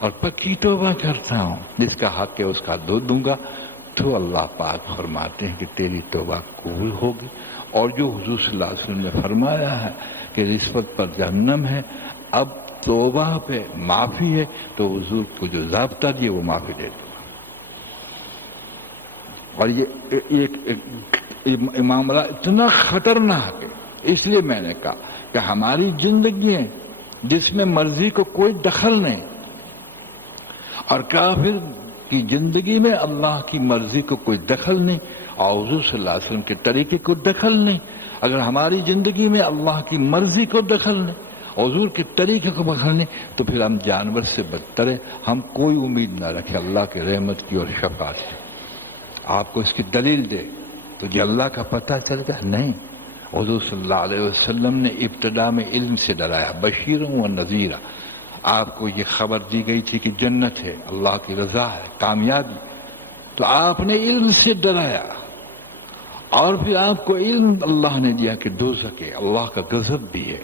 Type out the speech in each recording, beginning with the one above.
اور پکی توبہ کرتا ہوں، جس کا حق ہے اس کا دوں گا، تو اللہ پاک فرماتے ہیں کہ تیری توبہ قبول ہوگی۔ اور جو حضور صلی اللہ علیہ وسلم نے فرمایا ہے کہ رشوت پر جہنم ہے، اب توبہ پہ معافی ہے، تو حضور کو جو ضابطہ دیے وہ معافی دے دوں گا۔ اور یہ معاملہ اتنا خطرناک ہے، اس لیے میں نے کہا کہ ہماری زندگی ہے جس میں مرضی کو کوئی دخل نہیں، اور کافر کی زندگی میں اللہ کی مرضی کو کوئی دخل نہیں، اور حضور صلی اللہ علیہ وسلم کے طریقے کو دخل نہیں۔ اگر ہماری زندگی میں اللہ کی مرضی کو دخل نہیں، حضور کے طریقے کو دخل نہیں، تو پھر ہم جانور سے بدتر ہیں۔ ہم کوئی امید نہ رکھیں اللہ کے رحمت کی اور شفاعت کی۔ آپ کو اس کی دلیل دے تو یہ اللہ کا پتہ چل گیا؟ نہیں، حضور صلی اللہ علیہ وسلم نے ابتدا میں علم سے ڈرایا، بشیروں و نذیرہ۔ آپ کو یہ خبر دی گئی تھی کہ جنت ہے، اللہ کی رضا ہے، کامیابی، تو آپ نے علم سے ڈرایا، اور پھر آپ کو علم اللہ نے دیا کہ دوزخ ہے، اللہ کا غضب بھی ہے،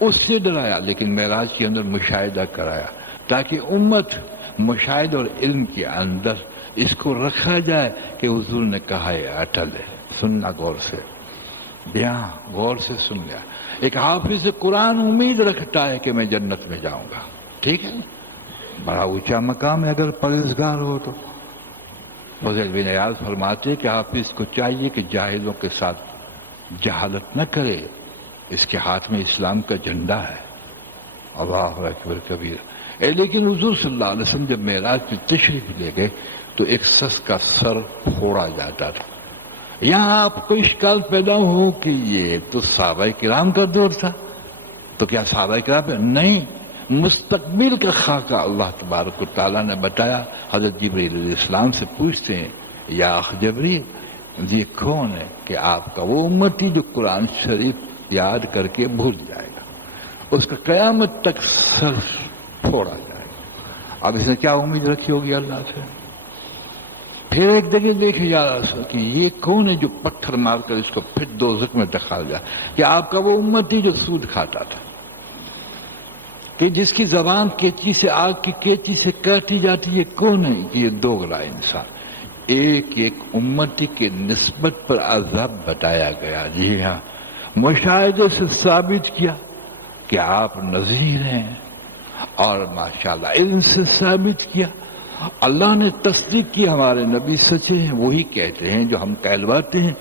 اس سے ڈرایا، لیکن معراج کے اندر مشاہدہ کرایا تاکہ امت مشاہدہ اور علم کے اندر اس کو رکھا جائے کہ حضور نے کہا ہے اٹل ہے۔ سننا غور سے، بیاں غور سے سن لیا۔ ایک حافظ قرآن امید رکھتا ہے کہ میں جنت میں جاؤں گا، ٹھیک ہے، بڑا اونچا مقام ہے اگر پرہیزگار ہو تو۔ فضیل بن عیاض فرماتے کہ حافظ کو چاہیے کہ جاہلوں کے ساتھ جہالت نہ کرے، اس کے ہاتھ میں اسلام کا جھنڈا ہے۔ اللہ اکبر کبیر۔ لیکن حضور صلی اللہ علیہ وسلم جب معراج کی تشریف لے گئے تو ایک شخص کا سر پھوڑا جاتا تھا۔ یہاں آپ کو اشکال پیدا ہو کہ یہ تو صحابہ کرام کا دور تھا، تو کیا صحابہ کرام نہیں، مستقبل کا خاکہ اللہ تبارک و تعالیٰ نے بتایا۔ حضرت جبرائیل علیہ السلام سے پوچھتے ہیں، یا جبرائیل یہ کون ہے کہ آپ کا وہ امتی جو قرآن شریف یاد کر کے بھول جائے گا، اس کا قیامت تک سر پھوڑا جائے گا۔ اب اس نے کیا امید رکھی ہوگی اللہ سے؟ پھر ایک جگہ دیکھے جا رہا کہ یہ کون ہے جو پتھر مار کر اس کو پھر دوزخ میں دکھا جائے، کہ آپ کا وہ امتی جو سود کھاتا تھا، کہ جس کی زبان کیچی سے آگ کی کیچی سے کاٹی جاتی، یہ کون ہے؟ یہ دوغلا انسان۔ ایک ایک امتی کے نسبت پر عذاب بتایا گیا۔ جی ہاں، مشاہدے سے ثابت کیا کہ آپ نذیر ہیں، اور ماشاءاللہ علم سے ثابت کیا، اللہ نے تصدیق کی ہمارے نبی سچے ہیں، وہی کہتے ہیں جو ہم کہلواتے ہیں،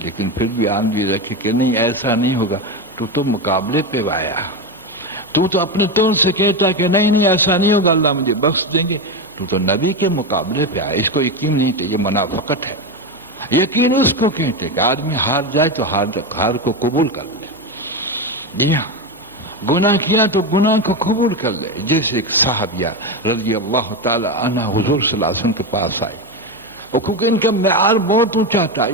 لیکن پھر بھی آن بھی رکھے کہ نہیں ایسا نہیں ہوگا۔ تو مقابلے پہ آیا، تو اپنے طور سے کہتا کہ نہیں ایسا نہیں ہوگا، اللہ مجھے بخش دیں گے، تو نبی کے مقابلے پہ آیا۔ اس کو یقین نہیں تھا، یہ منافقت ہے۔ یقین اس کو کہتے کہ آدمی ہار جائے تو ہار کو قبول کر لے، جی ہاں، گناہ کیا تو گناہ کو قبول کر لے۔ جیسے ایک صحابیہ رضی اللہ تعالی عنہ حضور صلی اللہ علیہ وسلم کے پاس آئے، اور کیونکہ ان کا معیار بہت اونچا تھا،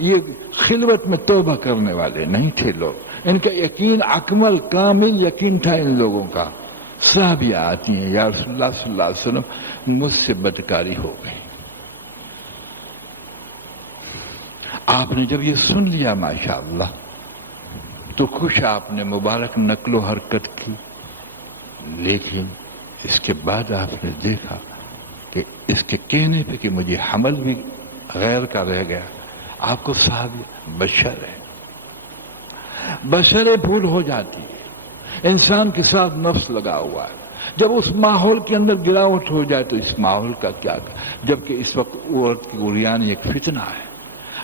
یہ خلوت میں توبہ کرنے والے نہیں تھے لوگ، ان کا یقین اکمل کامل یقین تھا ان لوگوں کا۔ صحابیہ آتی ہیں، یا رسول اللہ صلی اللہ علیہ وسلم مجھ سے بدکاری ہو گئی۔ آپ نے جب یہ سن لیا ماشاءاللہ تو خوش آپ نے مبارک نقل و حرکت کی، لیکن اس کے بعد آپ نے دیکھا کہ اس کے کہنے پہ کہ مجھے حمل بھی غیر کا رہ گیا، آپ کو صحابی بشر ہے، بشر بھول ہو جاتی ہے، انسان کے ساتھ نفس لگا ہوا ہے۔ جب اس ماحول کے اندر گراوٹ ہو جائے تو اس ماحول کا کیا، جبکہ اس وقت عورت کی عریانی ایک فتنہ ہے،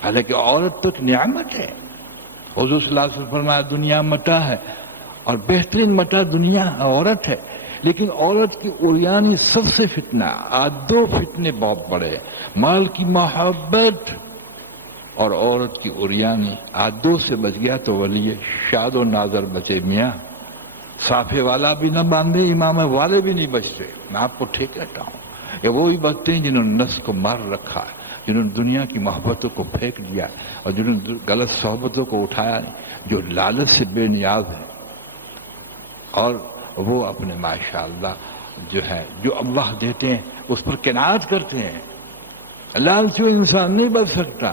حالانکہ عورت تو ایک نعمت ہے۔ حضور صلی اللہ علیہ وسلم فرمایا دنیا متاع ہے، اور بہترین متاع دنیا عورت ہے، لیکن عورت کی عریانی سب سے فتنہ۔ آج دو فتنے بہت بڑے ہیں، مال کی محبت اور عورت کی عریانی۔ آج دو سے بچ گیا تو ولی شاد و ناظر بچے میاں، صافے والا بھی نہ باندھے، امام والے بھی نہیں بچتے۔ میں آپ کو ٹھیک کہتا ہوں، یہ وہی بچتے ہیں جنہوں نے نفس کو مار رکھا ہے، جنہوں نے دنیا کی محبتوں کو پھینک دیا، اور جنہوں نے غلط صحبتوں کو اٹھایا، جو لالچ سے بے نیاز ہیں، اور وہ اپنے ماشاءاللہ جو ہے جو اللہ دیتے ہیں اس پر قناعت کرتے ہیں۔ لالچی انسان نہیں بچ سکتا۔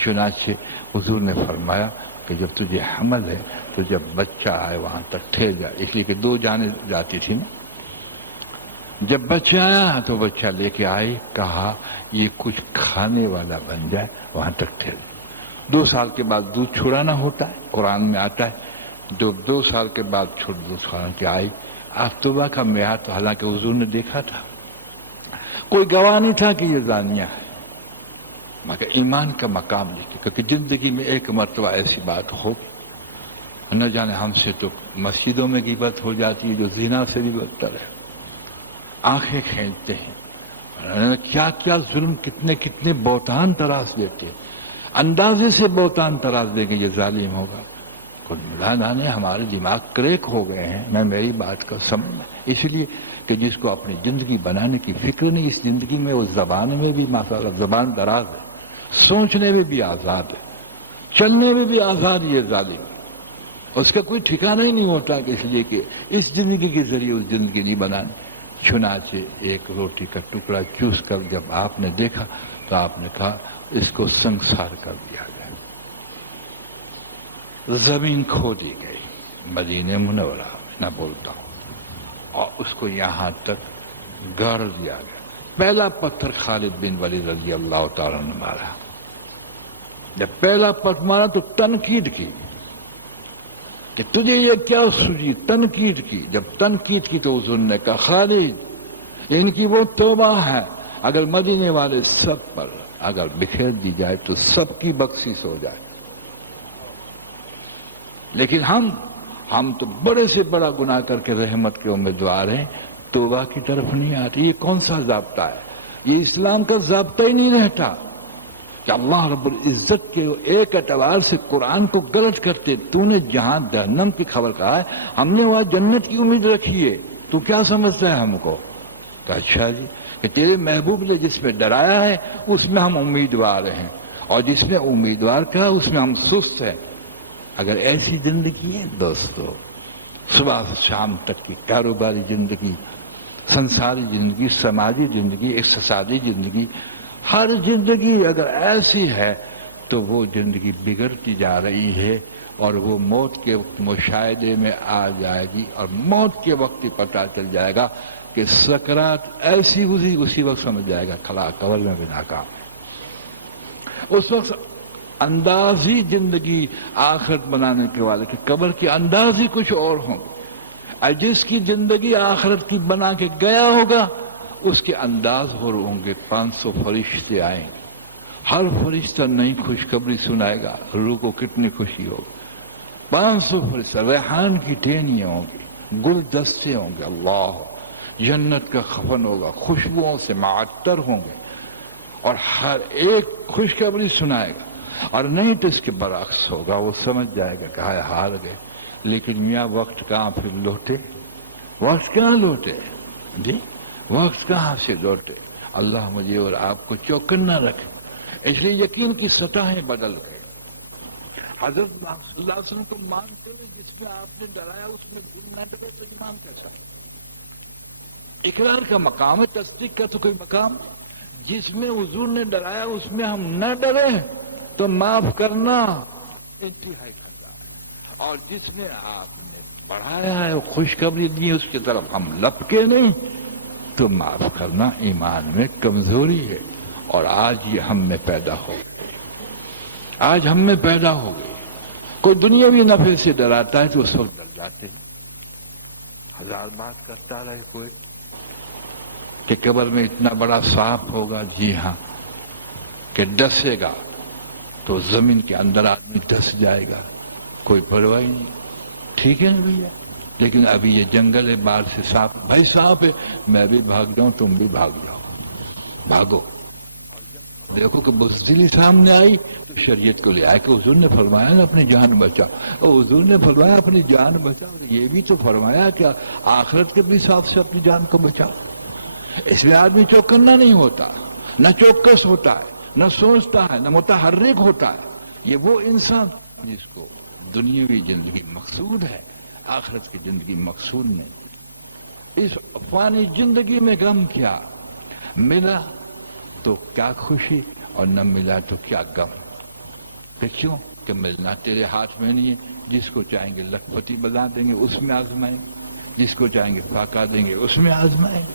چنانچہ حضور نے فرمایا کہ جب تجھے حمل ہے تو جب بچہ آئے وہاں تک ٹھہر جائے، اس لیے کہ دو جانیں جاتی تھی نا، جب بچہ آیا تو بچہ لے کے آئی، کہا یہ کچھ کھانے والا بن جائے، وہاں تک ٹھہر۔ 2 سال کے بعد دودھ چھڑانا ہوتا ہے، قرآن میں آتا ہے، جو 2 سال کے بعد دودھ چھڑا کے آئی، آفتوبہ کا میعاد تو حالانکہ حضور نے دیکھا تھا، کوئی گواہ نہیں تھا کہ یہ زانیہ ہے، مگر ایمان کا مقام لکھے، کیونکہ زندگی میں ایک مرتبہ ایسی بات ہو، نہ جانے ہم سے تو مسجدوں میں غیبت ہو جاتی ہے جو زنا سے بھی بدتر ہے، آنکھیں کھینچتے ہیں، کیا کیا ظلم، کتنے کتنے بہتان تراش دیتے، اندازے سے بہتان تراش دیں گے یہ ظالم ہوگا۔ کل ملا نے ہمارے دماغ کریک ہو گئے ہیں، میں میری بات کا سمجھنا، اس لیے کہ جس کو اپنی زندگی بنانے کی فکر نہیں، اس زندگی میں اس زبان میں بھی ماشاءاللہ زبان دراز ہے، سوچنے میں بھی آزاد ہے، چلنے میں بھی آزاد، یہ ظالم اس کا کوئی ٹھکانہ ہی نہیں ہوتا کہ اس لیے کہ اس زندگی کے ذریعے اس زندگی نہیں بنانے۔ چنانچہ ایک روٹی کا ٹکڑا چوس کر جب آپ نے دیکھا تو آپ نے کہا اس کو سنسار کر دیا جائے۔ زمین کھودی گئی، مدینہ منورہ نہ بولتا ہوں، اور اس کو یہاں تک گاڑ دیا گیا۔ پہلا پتھر خالد بن ولید رضی اللہ تعالیٰ نے مارا، جب پہلا پتھر مارا تو تنقید کی کہ تجھے یہ کیا سوجی، تنقید کی، جب تنقید کی تو حضور نے کہا خالد ان کی وہ توبہ ہے اگر مدینے والے سب پر اگر بکھیر دی جائے تو سب کی بخشش ہو جائے، لیکن ہم تو بڑے سے بڑا گناہ کر کے رحمت کے امیدوار ہیں، توبہ کی طرف نہیں آتی۔ یہ کون سا ضابطہ ہے؟ یہ اسلام کا ضابطہ ہی نہیں رہتا کہ اللہ رب العزت کے ایک اعتبار سے قرآن کو غلط کرتے، تو نے جہاں جہنم کی خبر کہا ہے ہم نے وہاں جنت کی امید رکھی ہے، تو کیا سمجھتا ہے ہم کو؟ کہ اچھا جی کہ تیرے محبوب نے جس میں ڈرایا ہے اس میں ہم امیدوار ہیں، اور جس نے امیدوار کہا اس میں ہم سست ہیں۔ اگر ایسی زندگی ہے دوستو، صبح سے شام تک کی کاروباری زندگی، سنساری زندگی، سماجی زندگی، اقتصادی زندگی، ہر زندگی اگر ایسی ہے تو وہ زندگی بگڑتی جا رہی ہے، اور وہ موت کے مشاہدے میں آ جائے گی، اور موت کے وقت ہی پتہ چل جائے گا کہ سکرات ایسی گزری، اسی وقت سمجھ جائے گا کھلا قبر میں بھی ناکام۔ اس وقت اندازی زندگی آخرت بنانے کے والے کی قبر کی انداز ہی کچھ اور ہوں، اور جس کی زندگی آخرت کی بنا کے گیا ہوگا اس کے انداز اور ہوں گے۔ 500 فرشتے آئیں، ہر فرشتہ نئی خوشخبری سنائے گا، روح کو کتنی خوشی ہوگی۔ 500 فرشتہ، ریحان کی ٹہنیاں ہوں گی، گلدستے ہوں گے، اللہ جنت کا کفن ہوگا، خوشبوؤں سے معطر ہوں گے، اور ہر ایک خوشخبری سنائے گا، اور نہیں تو اس کے برعکس ہوگا، وہ سمجھ جائے گا کہ ہائے ہار گئے۔ لیکن میاں وقت کہاں پھر لوٹے، وقت کہاں لوٹے جی، وقت کہاں سے لوٹے۔ اللہ مجھے اور آپ کو چوکن نہ رکھے، اس لیے یقین کی سطحیں بدل گئے۔ حضرت صلی اللہ علیہ وسلم کو مانتے ہوئے جس میں آپ نے ڈرایا اس میں دل نہ ڈرے تو ایمان کیسا؟ اقرار کا مقام ہے، تصدیق کا تو کوئی مقام، جس میں حضور نے ڈرایا اس میں ہم نہ ڈرے تو معاف کرنا انتہائی خطرہ ہے، اور جس میں آپ نے بڑھایا ہے خوشخبری دی اس کی طرف ہم لپکے نہیں تو معاف کرنا ایمان میں کمزوری ہے۔ اور آج یہ ہم میں پیدا ہو گئی، آج ہم میں پیدا ہو گئی۔ کوئی دنیاوی نفع سے ڈراتا ہے تو اس وقت ڈر جاتے ہیں۔ ہزار بات کرتا رہے کوئی کہ قبر میں اتنا بڑا سانپ ہوگا، جی ہاں، کہ ڈسے گا تو زمین کے اندر آدمی ڈس جائے گا، کوئی پرواہ نہیں، ٹھیک ہے نا بھیا؟ لیکن ابھی یہ جنگل ہے، باہر سے سانپ، بھائی سانپ ہے، میں بھی بھاگ جاؤں تم بھی بھاگ جاؤ، بھاگو۔ دیکھو کہ بزدلی سامنے آئی تو شریعت کو لے آئے کہ حضور نے فرمایا نا اپنی جان بچا، اور حضور نے فرمایا اپنی جان بچا، یہ بھی تو فرمایا کہ آخرت کے بھی حساب سے اپنی جان کو بچا۔ اس میں آدمی چوکنا نہیں ہوتا، نہ چوکس ہوتا ہے، نہ سوچتا ہے، نہ متحرک ہوتا ہے۔ یہ وہ انسان جس کو دنیاوی زندگی مقصود ہے، آخرت کی زندگی مقصود نہیں۔ اس فانی زندگی میں غم کیا، ملا تو کیا خوشی، اور نہ ملا تو کیا غم۔ کہ کیوں کہ ملنا تیرے ہاتھ میں نہیں ہے، جس کو چاہیں گے لکھپتی بنا دیں گے اس میں آزمائیں گے، جس کو چاہیں گے فاقہ دیں گے اس میں آزمائیں گے۔